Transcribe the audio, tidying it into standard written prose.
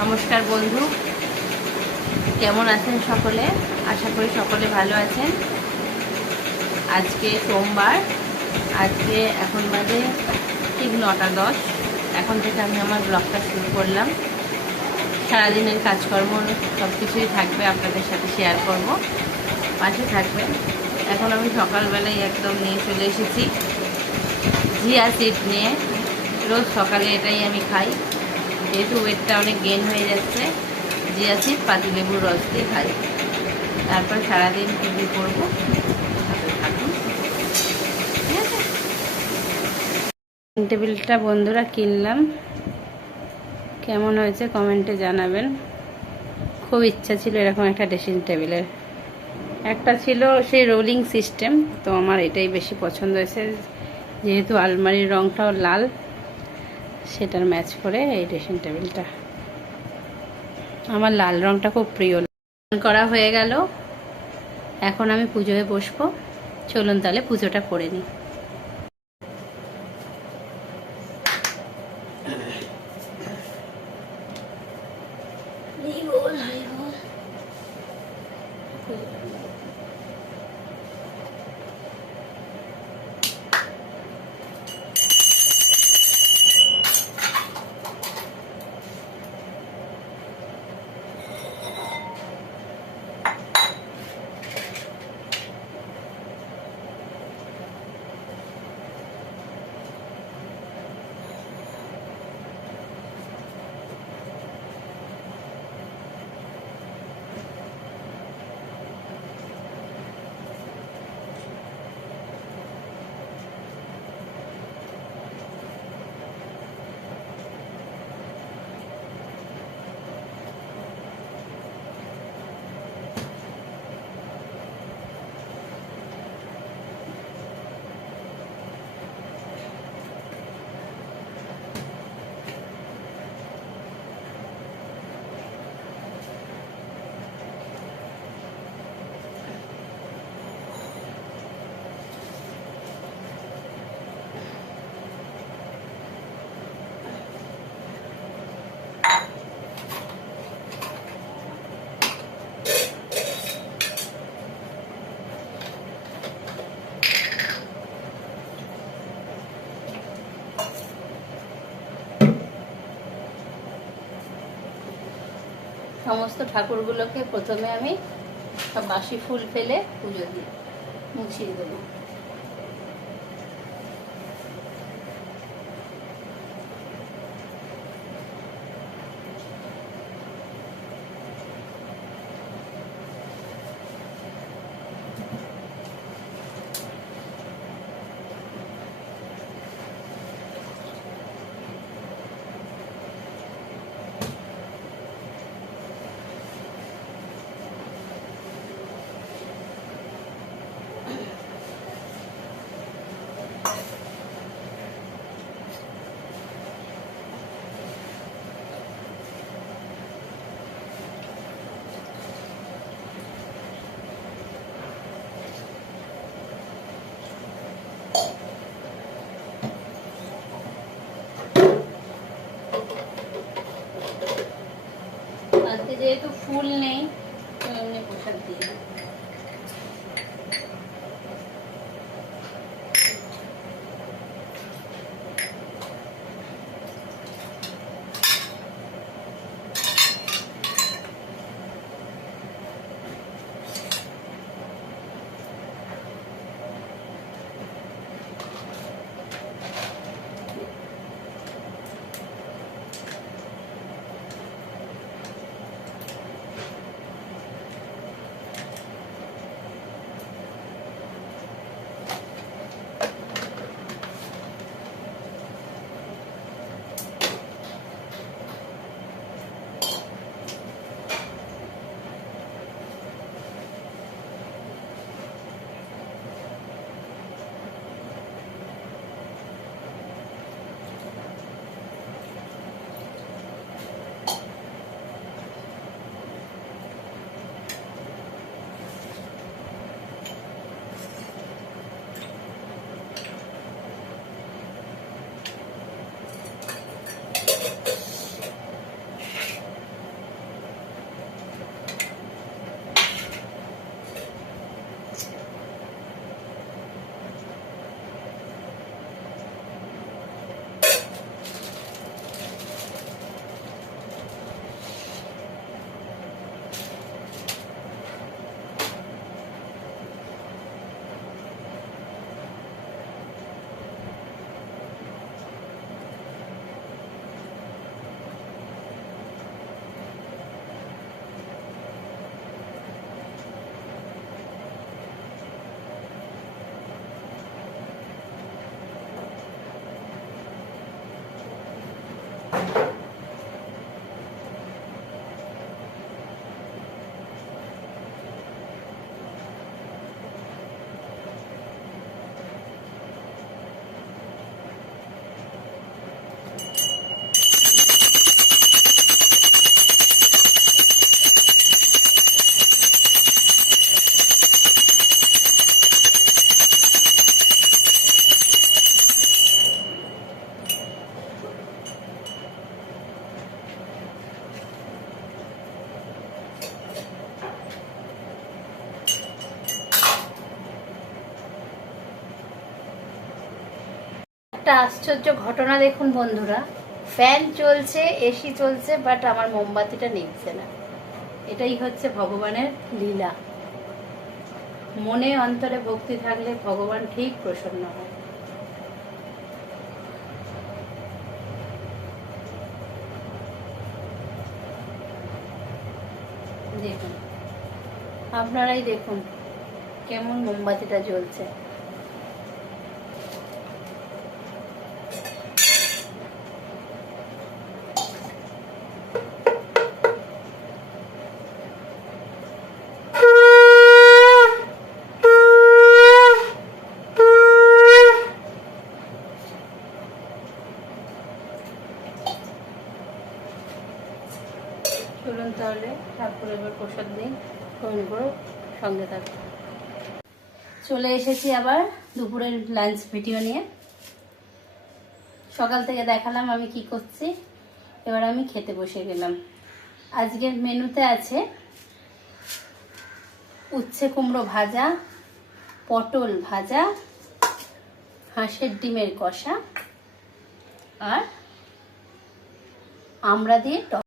নমস্কার বন্ধু, কেমন আছেন সকলে? আশা করি সকলে ভালো আছেন। আজকে সোমবার, আজকে এখন বাজে ঠিক 9:10। এখন থেকে আমি আমার ব্লগটা শুরু করলাম। সারাদিনের কাজকর্ম সব কিছুই থাকবে, আপনাদের সাথে শেয়ার করব, পাশে থাকবেন। এখন আমি সকালবেলায় একদম নিয়ে চলে এসেছি জিয়া সিড নিয়ে। রোজ সকালে এটাই আমি খাই, যেহেতু ওয়েটটা অনেক গেইন হয়ে যাচ্ছে। জিয়া সিড পাতিলেবুর রস দিয়ে খাই, তারপর সারাদিন টিভি করবো। ঠিক আছে, টেবিলটা বন্ধুরা কিনলাম, কেমন হয়েছে কমেন্টে জানাবেন। খুব ইচ্ছা ছিল এরকম একটা ড্রেসিং টেবিলের। একটা ছিল সেই রোলিং সিস্টেম, তো আমার এটাই বেশি পছন্দ হয়েছে, যেহেতু আলমারির রঙটাও লাল, সেটার ম্যাচ করে এই ড্রেসিং টেবিলটা। আমার লাল রঙটা খুব প্রিয়। করা হয়ে গেল, এখন আমি পুজোয় বসবো। চলুন তাহলে পুজোটা করে নিই। সমস্ত ঠাকুরগুলোকে প্রথমে আমি সব বাসি ফুল ফেলে পুজো দিয়ে মুছিয়ে দেবো। আজকে যেহেতু ফুল নেই, এমনি প্রসাদ দিয়ে দিই। একটা আশ্চর্য ঘটনা দেখুন বন্ধুরা, ফ্যান চলছে, এসি চলছে, বাট আমার মোমবাতিটা নিচ্ছে না। এটাই হচ্ছে ভগবানের লীলা। মনে অন্তরে ভক্তি থাকলে ভগবান ঠিক প্রসন্ন হয়। দেখুন, আপনারাই দেখুন কেমন মোমবাতিটা জ্বলছে। চলুন তাহলে ঠাকুরের এবার প্রসাদ দিই, করে সঙ্গে থাকুন। চলে এসেছি আবার দুপুরের লাঞ্চ ভিডিও নিয়ে। সকাল থেকে দেখালাম আমি কি করছি, এবার আমি খেতে বসে গেলাম। আজকের মেনুতে আছে উচ্ছে কুমড়ো ভাজা, পটল ভাজা, হাঁসের ডিমের কষা আর আমড়া দিয়ে